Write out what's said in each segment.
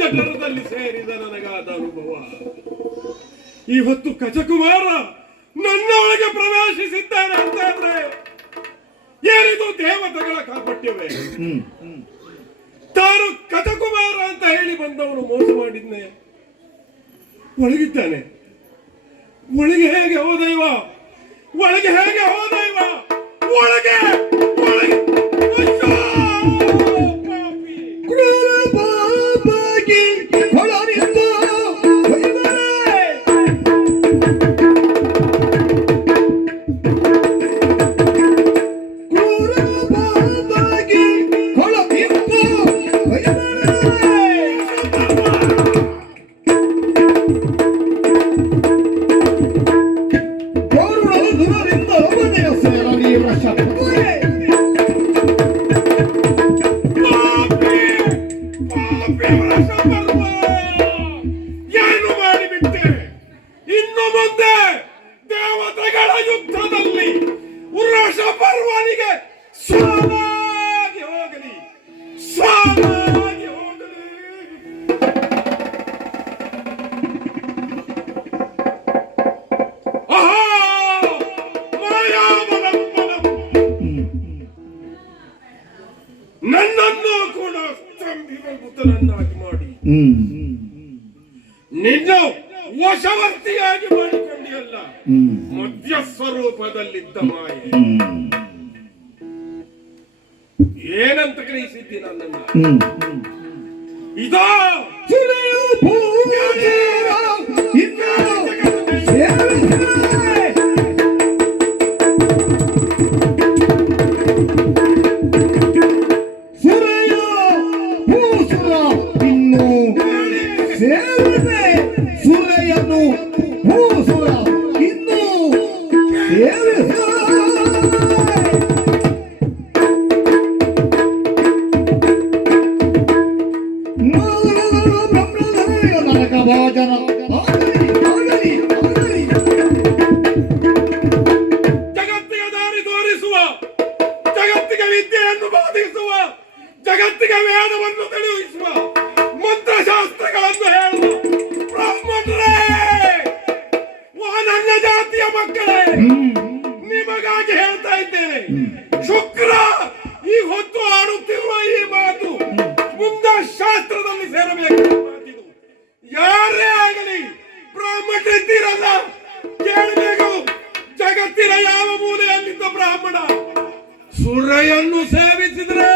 ಜಠರದಲ್ಲಿ ಸೇರಿದ ನನಗಾದ ಅನುಭವ. ಇವತ್ತು ಕಚಕುಮಾರ ನನ್ನ ಒಳಗೆ ಪ್ರವೇಶಿಸಿದ್ದಾನೆ ಅಂತಾದ್ರೆ ಏನಿದು ದೇವತೆಗಳ ಕಾಪಟ್ಯವೇ? ತಾನು ಕಚಕುಮಾರ ಅಂತ ಹೇಳಿ ಬಂದವನು ಮೋಸ ಮಾಡಿದ್ನೆ. ಒಳಗಿದ್ದಾನೆ. ಒಳಗೆ ಹೇಗೆ ಹೋದೈವ? ಒಳಗೆ ಹೇಗೆ ಹೋದೈವ? ಒಳಗೆ ಒಳಗೆ ಏನು ಮಾಡಿಬಿಟ್ಟೆ? ಇನ್ನು ಮುಂದೆ ದೇವತೆಗಳ ಯುದ್ಧದಲ್ಲಿ ವೃಷ ಪರ್ವನಿಗೆ ಸ್ವಾಲಾಗಿ ಹೋಗಲಿ, ಸ್ವಾಲಾಗಿ ಹೋಗಲಿ. ಆಹಾ ಮಾಯಾವಲಂಬನಂ ನನ್ನನ್ನು ಕೂಡ ಸ್ತಂಭಿತನನ್ನಾಗಿ ಮಾಡಿ ನಿನ್ನ ವಶವರ್ತಿಯಾಗಿ ಮಾಡಿಕೊಂಡಿಯಲ್ಲ, ಮಧ್ಯ ಸ್ವರೂಪದಲ್ಲಿದ್ದ ಮಾಯೆ. ಏನಂತ ಗ್ರಹಿಸಿದ್ದಿ ನನ್ನನ್ನು? ಇದೋ ಸುರೆಯನ್ನು ಭೂಸುರ ಇನ್ನು ಭಾಜನ ಜಗತ್ತಿಗೆ ದಾರಿ ತೋರಿಸುವ, ಜಗತ್ತಿಗೆ ವಿದ್ಯೆಯನ್ನು ಬೋಧಿಸುವ, ಜಗತ್ತಿಗೆ ವೇದವನ್ನು ತಿಳಿಸುವ, ಮಂತ್ರಶಾಸ್ತ್ರಗಳನ್ನು ಹೇಳುವ ಬ್ರಾಹ್ಮಣರೇ, ನನ್ನ ಜಾತಿಯ ಮಕ್ಕಳೇ, ನಿಮಗಾಗಿ ಹೇಳ್ತಾ ಇದ್ದೇನೆ. ಶುಕ್ರ ಈ ಹೊತ್ತು ಆಡುತ್ತಿರುವ ಈ ಮಾತು ಮುಂದೆ ಶಾಸ್ತ್ರದಲ್ಲಿ ಸೇರಬೇಕು. ಮಾತಿದು ಯಾರೇ ಆಗಲಿ ಬ್ರಾಹ್ಮಣರಿದ್ದೀರಲ್ಲ, ಕೇಳಬೇಕು. ಜಗತ್ತಿನ ಯಾವ ಮೂಲೆಯಲ್ಲಿದ್ದ ಬ್ರಾಹ್ಮಣ ಸುರೆಯನ್ನು ಸೇವಿಸಿದ್ರೆ,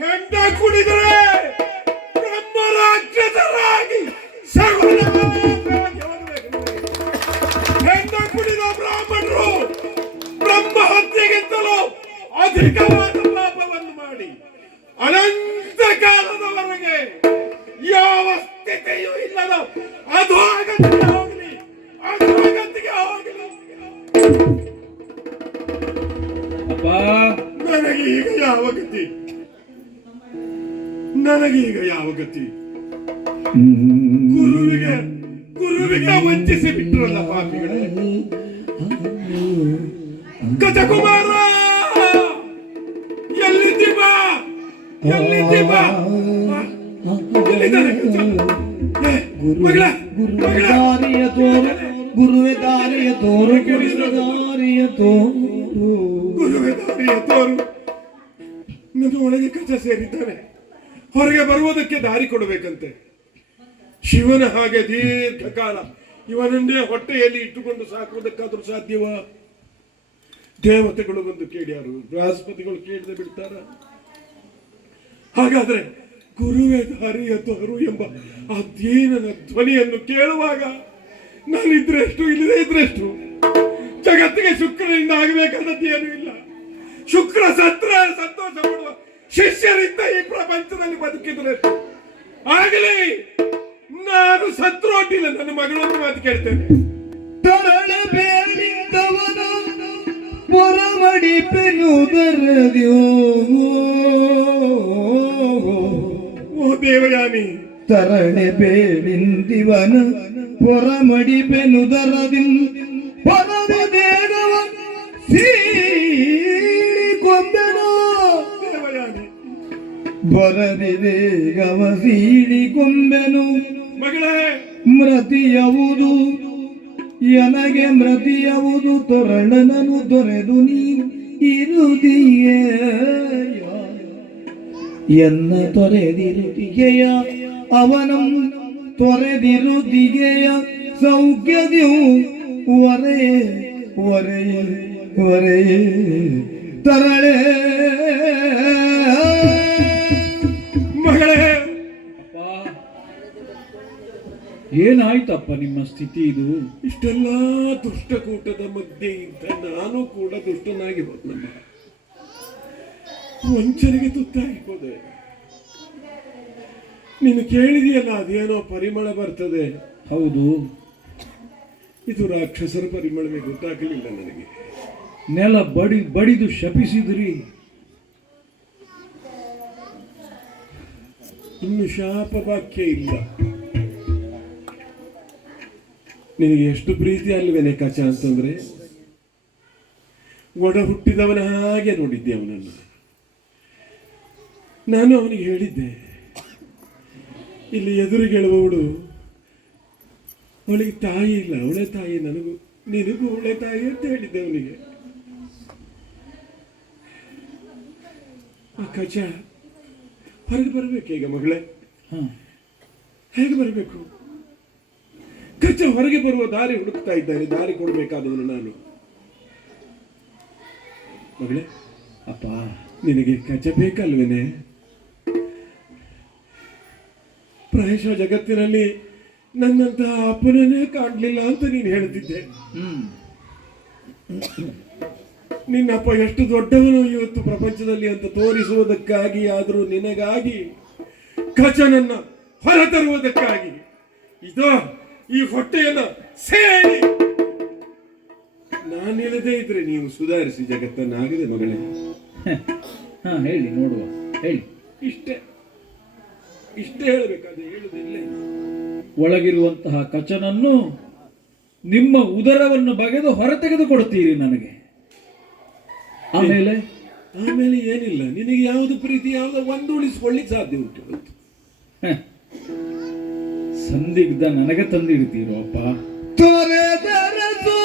ಹೆಂಡ ಕುಡಿದರೆ ಬ್ರಹ್ಮ ರಾಕ್ಷಸರಾಗಿ ಹೆಂಡ ಕುಡಿದ ಬ್ರಾಹ್ಮಣರು ಬ್ರಹ್ಮ ಹತ್ಯೆಗಿಂತಲೂ ಅಧಿಕವಾದ ಪಾಪವನ್ನು ಮಾಡಿ ಅನಂತ ಕಾಲದವರೆಗೆ ಯಾವ ಸ್ಥಿತಿಯೂ ಇಲ್ಲದ ಅದು ಆಗತ್ತಿಗೆ ಹೋಗಲಿ, ಅದು ಆಗತ್ತಿಗೆ ಹೋಗಲಿ. ನನಗೆ ಈಗ ಯಾವ ಗತಿ? ನನಗೆ ಈಗ ಯಾವ ಗತಿ? ಗುರುವಿಗೆ ವಂಚಿಸಿ ಬಿಟ್ಟರಲ್ಲ ಪಾಪಿಗಳೇ. ಕಚಕುಮಾರ ಎಲ್ಲಿದ್ದೀವ? ಎಲ್ಲಿದ್ದೀವ? ಎಲ್ಲಿದ್ದಾರೆ? ಗುರುವೆ ದಾರಿಯ ತೋರು, ದಾರಿಯ ತೋರು, ಗುರುವೆ ದಾರಿಯ ತೋರು. ನನ್ನ ಒಳಗೆ ಕಚ ಸೇರಿದ್ದಾನೆ, ಹೊರಗೆ ಬರುವುದಕ್ಕೆ ದಾರಿ ಕೊಡಬೇಕಂತೆ. ಶಿವನ ಹಾಗೆ ದೀರ್ಘಕಾಲ ಇವನನ್ನೇ ಹೊಟ್ಟೆಯಲ್ಲಿ ಇಟ್ಟುಕೊಂಡು ಸಾಕುವುದಕ್ಕಾದ್ರೂ ಸಾಧ್ಯವ? ದೇವತೆಗಳು ಬಂದು ಕೇಳ್ಯಾರು, ಬೃಹಸ್ಪತಿಗಳು ಕೇಳದೆ ಬಿಡ್ತಾರ? ಹಾಗಾದ್ರೆ ಗುರುವೇ ದಾರಿಯ ತೋರು ಎಂಬ ಆ ದೀನನ ಧ್ವನಿಯನ್ನು ಕೇಳುವಾಗ ನಾನಿದ್ರೆ ಎಷ್ಟು, ಇಲ್ಲದೆ ಇದ್ರೆಷ್ಟು? ಜಗತ್ತಿಗೆ ಶುಕ್ರನಿಂದ ಆಗಬೇಕಾದದ್ದು ಏನೂ ಇಲ್ಲ. ಶುಕ್ರ ಸತ್ರ ಸಂತೋಷ ಪಡುವ ಶಿಷ್ಯರಿಂದ ಈ ಪ್ರಪಂಚದಲ್ಲಿ ಬದುಕಿದ್ರೆ ಆಗಲಿ. ನಾನು ಸತ್ರೋಟಿಲ್ಲ, ನನ್ನ ಮಗಳೊಂದು ಮಾತು ಕೇಳ್ತೇನೆ. ತರಳೆ ಬೇಳಿದ್ದವನ ಪೊರಮಡಿಪೆನುದರದ್ಯೋ ಓ ದೇವಯಾನಿ, ತರಳೆ ಬೇಳಿಂದಿವನ ಪೊರಮಡಿಪೆನುದರದಿಂ ಪರಮ ದೇಗವ ಸೀಳಿ ಕೊಂದೆನೋ. ದೇವಯಾನಿ ಬರದಿದೆ ಗವ ಸೀಳಿಕೊಂಬೆನು ಮಗಳೇ, ಮೃತಿಯವುದು ಎನಗೆ ಮೃತಿಯವುದು ತೊರಳನನು ತೊರೆದು ನೀ ಇರುದಿಯೇ ಎನ್ನ ತೊರೆದಿರುದಿಗೆಯ ಅವನಂ ತೊರೆದಿರುದಿಗೆಯ ಸೌಖ್ಯದಿಯು ಒರೆಯೇ ಒರೆಯೇ ಒರೆಯೇ ತರಳೆ ಮಗಳೇ. ಏನಾಯ್ತಪ್ಪ ನಿಮ್ಮ ಸ್ಥಿತಿ ಇದು? ಇಷ್ಟೆಲ್ಲ ದುಷ್ಟಕೂಟದ ಮಧ್ಯೆ ಇದ್ದ ನಾನು ಕೂಡ ದುಷ್ಟನಾಗಿ ಹೋದ್ನಮ್ಮ. ವಂಚನೆಗೆ ತುತ್ತಾಗಿ ಹೋದೆ. ನೀನು ಕೇಳಿದೆಯಲ್ಲ, ಅದೇನೋ ಪರಿಮಳ ಬರ್ತದೆ. ಹೌದು, ಇದು ರಾಕ್ಷಸರ ಪರಿಮಳವೇ, ಗೊತ್ತಾಗಲಿಲ್ಲ ನನಗೆ. ನೆಲ ಬಡಿದು ಶಪಿಸಿದ್ರಿ. ಇನ್ನು ಶಾಪ ವಾಕ್ಯ ಇಲ್ಲ. ನಿನಗೆ ಎಷ್ಟು ಪ್ರೀತಿ ಅಲ್ವೇನೆ ಕಚ ಅಂತಂದ್ರೆ? ಒಡ ಹುಟ್ಟಿದವನ ಹಾಗೆ ನೋಡಿದ್ದೆ ಅವನನ್ನು. ನಾನು ಅವನಿಗೆ ಹೇಳಿದ್ದೆ, ಇಲ್ಲಿ ಎದುರುಗೆಳುವವಳು, ಅವಳಿಗೆ ತಾಯಿ ಇಲ್ಲ, ಅವಳೆ ತಾಯಿ, ನಿನಗೂ ಅವಳೆ ತಾಯಿ ಅಂತ ಹೇಳಿದ್ದೆ ಅವನಿಗೆ. ಆ ಕಚ ಹೊರಗೆ ಬರಬೇಕು ಈಗ ಮಗಳೇ. ಹೇಗೆ ಬರಬೇಕು? ಕಚ್ಚ ಹೊರಗೆ ಬರುವ ದಾರಿ ಹುಡುಕ್ತಾ ಇದ್ದಾನೆ. ದಾರಿ ಕೊಡಬೇಕಾದವನು ನಾನು. ಮಗಳೇ, ಅಪ್ಪ, ನಿನಗೆ ಕಚ ಬೇಕಲ್ವೇನೆ? ಪ್ರಾಯಶಃ ಜಗತ್ತಿನಲ್ಲಿ ನನ್ನಂತಹ ಅಪ್ಪನನ್ನೇ ಕಾಣಲಿಲ್ಲ ಅಂತ ನೀನು ಹೇಳ್ತಿದ್ದೆ. ನಿನ್ನಪ್ಪ ಎಷ್ಟು ದೊಡ್ಡವನು ಇವತ್ತು ಪ್ರಪಂಚದಲ್ಲಿ ಅಂತ ತೋರಿಸುವುದಕ್ಕಾಗಿ, ಆದರೂ ನಿನಗಾಗಿ ಕಚನನ್ನ ಹೊರತರುವುದಕ್ಕಾಗಿ ಇದೋ ಈ ಹೊಟ್ಟೆಯನ್ನ ಸೇರಿ ನಾನಿಲ್ಲದೆ ಇದ್ರೆ ನೀವು ಸುಧಾರಿಸಿ ಜಗತ್ತನ್ನಾಗದೆ ಮಗಳೇ. ಹೇಳಿ ನೋಡುವ, ಹೇಳಿ. ಇಷ್ಟೇ ಹೇಳಬೇಕಾದ್ರೆ ಹೇಳುದಿಲ್ಲ. ಒಳಗಿರುವಂತಹ ಕಚನನ್ನು ನಿಮ್ಮ ಉದರವನ್ನು ಬಗೆದು ಹೊರತೆಗೆದು ಕೊಡ್ತೀರಿ ನನಗೆ. ಆಮೇಲೆ ಏನಿಲ್ಲ. ನಿನಗೆ ಯಾವುದು ಪ್ರೀತಿ, ಯಾವುದು ಒಂದು ಉಳಿಸಿಕೊಳ್ಳಿಕ್ಕೆ ಸಾಧ್ಯ ಉಂಟು. ಸಂದಿಗ್ಧ ನನಗೆ ತಂದಿಡ್ತೀರೋ ಅಪ್ಪ? ತೊರೆದರದು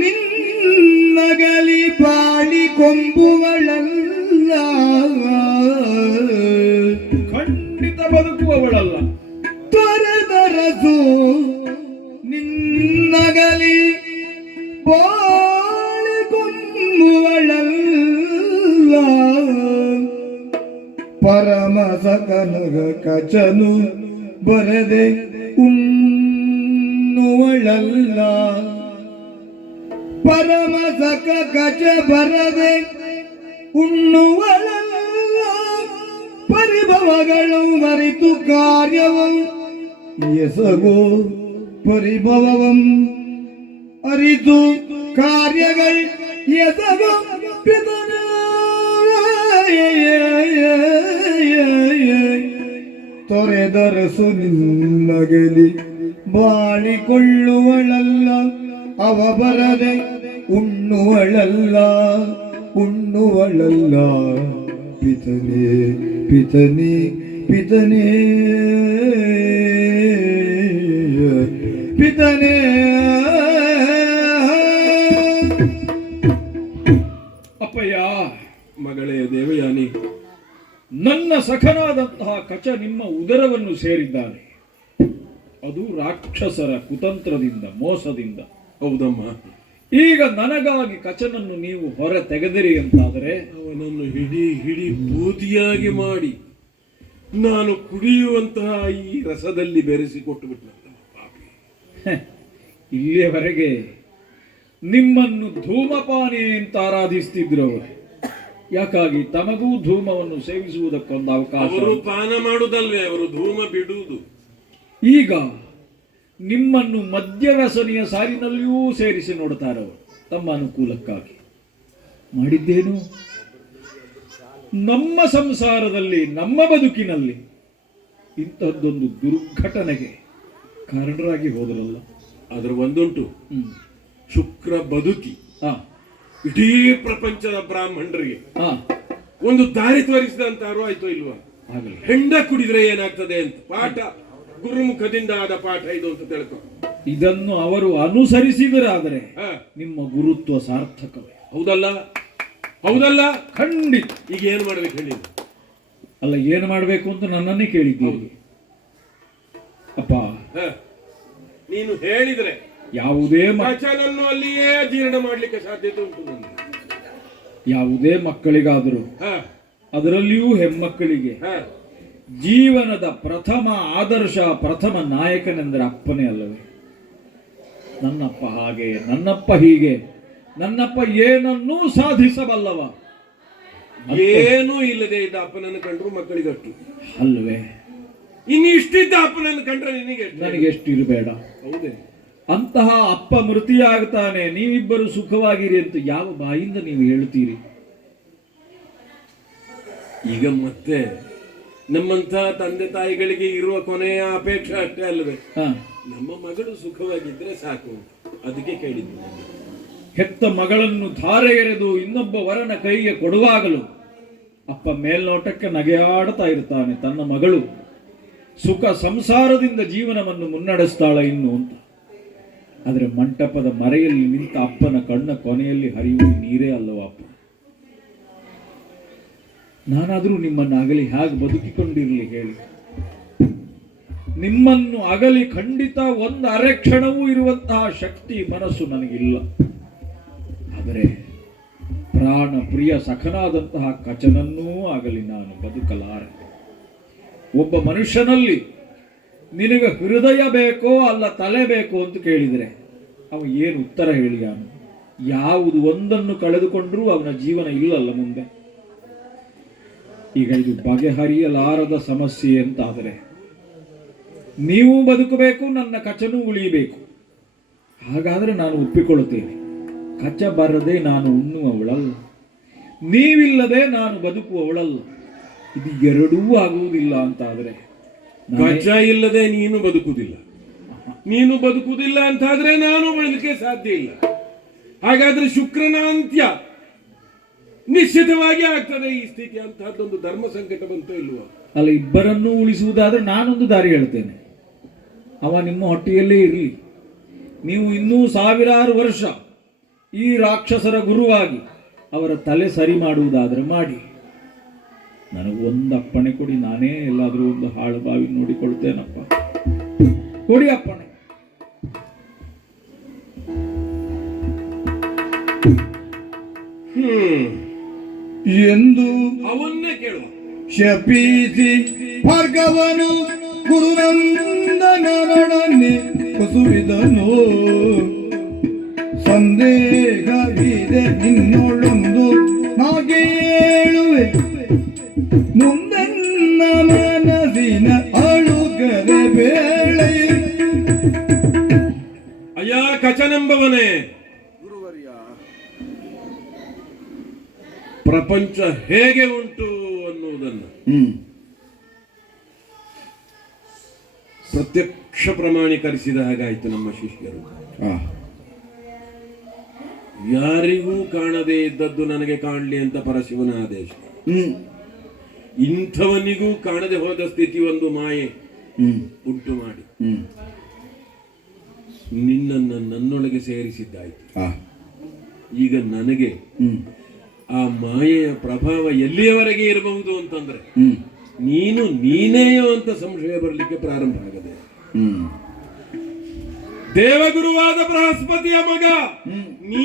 ನಿನ್ನಗಲಿ ಬಾಳಿ ಕೊಂಬುಗಳಲ್ಲ, ಖಂಡಿತ ಬದುಕುವವಳಲ್ಲ. ತೊರೆದರದು ನಿನ್ನಗಲಿ ಬಾಳಿ ಕೊಂಬುಗಳಲ್ಲ, ಪರಮ ಸಕನಗ ಕಚನು ಬರದೆ ಉಣ್ಣುವಳಲ್ಲ, ಪರಮ ಸಕ ಗಜ ಬರದೆ ಉಣ್ಣುವಳಲ್ಲ, ಪರಿಭವಗಳು ಮರೆತು ಕಾರ್ಯವಂ ಎಸಗೋ ಪರಿಭವಂ ಅರಿತು ಕಾರ್ಯಗಳು ಎಸಗೋ ಪಿತನ ತೊರೆದರಸು ನಿನ್ನಗಲಿ ಬಾಳಿಕೊಳ್ಳುವಳಲ್ಲ, ಅವ ಬರದೆ ಉಣ್ಣುವಳಲ್ಲ ಪಿತನೇ ಪಿತನೇ ಪಿತನೇ ಪಿತನೇ. ಅಪ್ಪಯ್ಯ, ಮಗಳೇ ದೇವಯಾನಿ, ನನ್ನ ಸಖನಾದಂತಹ ಕಚ ನಿಮ್ಮ ಉದರವನ್ನು ಸೇರಿದ್ದಾನೆ. ಅದು ರಾಕ್ಷಸರ ಕುತಂತ್ರದಿಂದ, ಮೋಸದಿಂದ. ಹೌದಮ್ಮ. ಈಗ ನನಗಾಗಿ ಕಚನನ್ನು ನೀವು ಹೊರ ತೆಗೆದಿರಿ ಅಂತಾದರೆ ಅವನನ್ನು ಹಿಡಿ ಬೂದಿಯಾಗಿ ಮಾಡಿ ನಾನು ಕುಡಿಯುವಂತಹ ಈ ರಸದಲ್ಲಿ ಬೆರೆಸಿಕೊಟ್ಟು ಬಿಟ್ಟನಂತ ಪಾಪಿ. ಇಲ್ಲಿಯವರೆಗೆ ನಿಮ್ಮನ್ನು ಧೂಮಪಾನಿ ಅಂತ ಆರಾಧಿಸ್ತಿದ್ರು ಅವರು. ಯಾಕಾಗಿ? ತಮಗೂ ಧೂಮವನ್ನು ಸೇವಿಸುವುದಕ್ಕೊಂದು ಅವಕಾಶ. ಅವರು ಪಾನ ಮಾಡುವುದಲ್ವೇ, ಅವರು ಧೂಮ ಬಿಡುವುದು. ಈಗ ನಿಮ್ಮನ್ನು ಮದ್ಯವ್ಯಸನಿಯ ಸಾಲಿನಲ್ಲಿಯೂ ಸೇರಿಸಿ ನೋಡ್ತಾರವರು ತಮ್ಮ ಅನುಕೂಲಕ್ಕಾಗಿ. ಮಾಡಿದ್ದೇನು? ನಮ್ಮ ಸಂಸಾರದಲ್ಲಿ, ನಮ್ಮ ಬದುಕಿನಲ್ಲಿ ಇಂಥದ್ದೊಂದು ದುರ್ಘಟನೆಗೆ ಕಾರಣರಾಗಿ ಹೋದರಲ್ಲ. ಅದರ ಒಂದುಂಟು, ಶುಕ್ರ ಬದುಕಿ ಇಡೀ ಪ್ರಪಂಚದ ಬ್ರಾಹ್ಮಣರಿಗೆ ಒಂದು ದಾರಿ ತೋರಿಸಿದಂತಾರು ಆಯ್ತೋ ಇಲ್ವಾ? ಆಗಲಿ. ಹೆಂಡ ಕುಡಿದ್ರೆ ಏನಾಗ್ತದೆ ಅಂತ ಪಾಠ, ಗುರುಮುಖದಿಂದ ಆದ ಪಾಠ ಇದು ಅಂತ ತಿಳ್ಕೊ. ಇದನ್ನು ಅವರು ಅನುಸರಿಸಿದರಾದರೆ ಹ, ನಿಮ್ಮ ಗುರುತ್ವ ಸಾರ್ಥಕವೇ. ಹೌದಲ್ಲ ಹೌದಲ್ಲ? ಖಂಡಿತ. ಈಗ ಏನ್ ಮಾಡ್ಬೇಕು ಹೇಳಿ? ಅಲ್ಲ, ಏನು ಮಾಡಬೇಕು ಅಂತ ನನ್ನನ್ನೇ ಕೇಳಿದ್ದೀರಿ. ಅಪ್ಪ, ಹ, ನೀನು ಹೇಳಿದ್ರೆ ಯಾವುದೇ ಕಚನನ್ನು ಅಲ್ಲಿಯೇ ಜೀರ್ಣ ಮಾಡ್ಲಿಕ್ಕೆ ಸಾಧ್ಯತೆ ಉಂಟು ನನಗೆ. ಯಾವುದೇ ಮಕ್ಕಳಿಗಾದರೂ, ಹ, ಅದರಲ್ಲಿಯೂ ಹೆಮ್ಮಕ್ಕಳಿಗೆ, ಹ, ಜೀವನದ ಪ್ರಥಮ ಆದರ್ಶ, ಪ್ರಥಮ ನಾಯಕನೆಂದರೆ ಅಪ್ಪನೇ ಅಲ್ಲವೇ? ನನ್ನಪ್ಪ ಹಾಗೆ, ನನ್ನಪ್ಪ ಹೀಗೆ, ನನ್ನಪ್ಪ ಏನನ್ನೂ ಸಾಧಿಸಬಲ್ಲವ. ಏನೂ ಇಲ್ಲದೆ ಇದ್ದ ಅಪ್ಪನನ್ನು ಕಂಡ್ರು ಮಕ್ಕಳಿಗಷ್ಟು ಅಲ್ವೇ? ಇನ್ನು ಇಷ್ಟಿದ್ದ ಅಪ್ಪನನ್ನು ಕಂಡ್ರೆ ನಿನಗೆ ನನಗೆ ಎಷ್ಟು ಇರಬೇಡ. ಹೌದೇ? ಅಂತಹ ಅಪ್ಪ ಮೃತಿಯಾಗ್ತಾನೆ, ನೀವಿಬ್ಬರು ಸುಖವಾಗಿರಿ ಅಂತ ಯಾವ ಬಾಯಿಂದ ನೀವು ಹೇಳ್ತೀರಿ? ಈಗ ಮತ್ತೆ ನಮ್ಮಂತ ತಂದೆ ತಾಯಿಗಳಿಗೆ ಇರುವ ಕೊನೆಯ ಅಪೇಕ್ಷೆ ಅಷ್ಟೇ ಅಲ್ಲವೇ? ಹ, ನಮ್ಮ ಮಗಳು ಸುಖವಾಗಿದ್ರೆ ಸಾಕು, ಅದಕ್ಕೆ ಕೇಳಿದ್ದು. ಹೆತ್ತ ಮಗಳನ್ನು ಧಾರೆ ಎರೆದು ಇನ್ನೊಬ್ಬ ವರನ ಕೈಗೆ ಕೊಡುವಾಗಲೂ ಅಪ್ಪ ಮೇಲ್ನೋಟಕ್ಕೆ ನಗೆಯಾಡ್ತಾ ಇರ್ತಾನೆ, ತನ್ನ ಮಗಳು ಸುಖ ಸಂಸಾರದಿಂದ ಜೀವನವನ್ನು ಮುನ್ನಡೆಸ್ತಾಳ ಇನ್ನು ಅಂತ. ಆದರೆ ಮಂಟಪದ ಮರೆಯಲ್ಲಿ ನಿಂತ ಅಪ್ಪನ ಕಣ್ಣ ಕೊನೆಯಲ್ಲಿ ಹರಿಯುವ ನೀರೇ ಅಲ್ಲವ ಅಪ್ಪ. ನಾನಾದರೂ ನಿಮ್ಮನ್ನು ಅಗಲಿ ಹೇಗೆ ಬದುಕಿಕೊಂಡಿರಲಿ ಹೇಳಿ? ನಿಮ್ಮನ್ನು ಅಗಲಿ ಖಂಡಿತ ಒಂದು ಅರೆ ಕ್ಷಣವೂ ಇರುವಂತಹ ಶಕ್ತಿ ಮನಸ್ಸು ನನಗಿಲ್ಲ. ಆದರೆ ಪ್ರಾಣ ಪ್ರಿಯ ಸಖನಾದಂತಹ ಕಚನನ್ನೂ ಆಗಲಿ ನಾನು ಬದುಕಲಾರೆ. ಒಬ್ಬ ಮನುಷ್ಯನಲ್ಲಿ ನಿನಗೆ ಹೃದಯ ಬೇಕೋ ಅಲ್ಲ ತಲೆ ಬೇಕೋ ಅಂತ ಕೇಳಿದರೆ ಅವ ಏನು ಉತ್ತರ ಹೇಳಿಯಾನು? ಯಾವುದು ಒಂದನ್ನು ಕಳೆದುಕೊಂಡ್ರೂ ಅವನ ಜೀವನ ಇಲ್ಲಲ್ಲ ಮುಂದೆ. ಈಗ ಇದು ಬಗೆಹರಿಯಲಾರದ ಸಮಸ್ಯೆ ಅಂತಾದರೆ ನೀವು ಬದುಕಬೇಕು, ನನ್ನ ಕಚನೂ ಉಳಿಯಬೇಕು. ಹಾಗಾದರೆ ನಾನು ಒಪ್ಪಿಕೊಳ್ಳುತ್ತೇನೆ. ಕಚ ಬರದೆ ನಾನು ಉಣ್ಣುವವಳಲ್ಲ, ನೀವಿಲ್ಲದೆ ನಾನು ಬದುಕುವವಳಲ್ಲ. ಇದು ಎರಡೂ ಆಗುವುದಿಲ್ಲ ಅಂತಾದರೆ ಕಚ ಇಲ್ಲದೆ ನೀನು ಬದುಕುವುದಿಲ್ಲ, ನೀನು ಬದುಕುವುದಿಲ್ಲ ಅಂತಾದ್ರೆ ನಾನು ಬದುಕಲಿಕ್ಕೆ ಸಾಧ್ಯ ಇಲ್ಲ. ಹಾಗಾದ್ರೆ ಶುಕ್ರನ ಅಂತ್ಯ ನಿಶ್ಚಿತವಾಗಿ ಆಗ್ತದೆ. ಈ ಸ್ಥಿತಿ ಅಂತಹದ್ದೊಂದು ಧರ್ಮ ಸಂಕಟ ಬಂತೋ ಇಲ್ವೋ? ಅಲ್ಲ, ಇಬ್ಬರನ್ನೂ ಉಳಿಸುವುದಾದ್ರೆ ನಾನೊಂದು ದಾರಿ ಹೇಳ್ತೇನೆ. ಅವ ನಿಮ್ಮ ಹೊಟ್ಟೆಯಲ್ಲೇ ಇರಲಿ, ನೀವು ಇನ್ನೂ ಸಾವಿರಾರು ವರ್ಷ ಈ ರಾಕ್ಷಸರ ಗುರುವಾಗಿ ಅವರ ತಲೆ ಸರಿ ಮಾಡುವುದಾದ್ರೆ ಮಾಡಿ. ನನಗೊಂದು ಅಪ್ಪಣೆ ಕೊಡಿ, ನಾನೇ ಎಲ್ಲಾದರೂ ಒಂದು ಹಾಳು ಬಾವಿ ನೋಡಿಕೊಳ್ತೇನಪ್ಪ. ಕೊಡಿ ಅಪ್ಪಣೆ. ಎಂದು ಅವನ್ನೇ ಕೇಳುವ. ಶಪಿಸಿ ಭಾರ್ಗವನು ಗುರುನಂದನರೊಡನೆ ಕುಸುರಿದನು. ಸಂದೇಹವಿದೆ ನಿನ್ನೊಳೊಂದು ಹಾಗೆ ಹೇಳುವೆ, ಮುಂದೆನ್ನ ಮನಸ್ಸಿನ ಅಳುಗರೆ ಬೇಳೆ. ಅಯ್ಯ ಕಚನೆಂಬವನೇ, ಪ್ರಪಂಚ ಹೇಗೆ ಉಂಟು ಅನ್ನುವುದನ್ನು ಪ್ರತ್ಯಕ್ಷ ಪ್ರಮಾಣೀಕರಿಸಿದ ಹಾಗಾಯಿತು ನಮ್ಮ ಶಿಷ್ಯರು. ಯಾರಿಗೂ ಕಾಣದೇ ಇದ್ದದ್ದು ನನಗೆ ಕಾಣಲಿ ಅಂತ ಪರಶಿವನ ಆದೇಶ. ಇಂಥವನಿಗೂ ಕಾಣದೆ ಹೋದ ಸ್ಥಿತಿ ಒಂದು ಮಾಯೆ ಉಂಟು ಮಾಡಿ ನಿನ್ನನ್ನು ನನ್ನೊಳಗೆ ಸೇರಿಸಿದ್ದಾಯ್ತು. ಈಗ ನನಗೆ ಆ ಮಾಯೆಯ ಪ್ರಭಾವ ಎಲ್ಲಿಯವರೆಗೆ ಇರಬಹುದು ಅಂತಂದ್ರೆ ನೀನು ನೀನೇಯೋ ಅಂತ ಸಂಶಯ ಬರಲಿಕ್ಕೆ ಪ್ರಾರಂಭ ಆಗದೆ. ದೇವಗುರುವಾದ ಬೃಹಸ್ಪತಿಯ ಮಗ ನೀ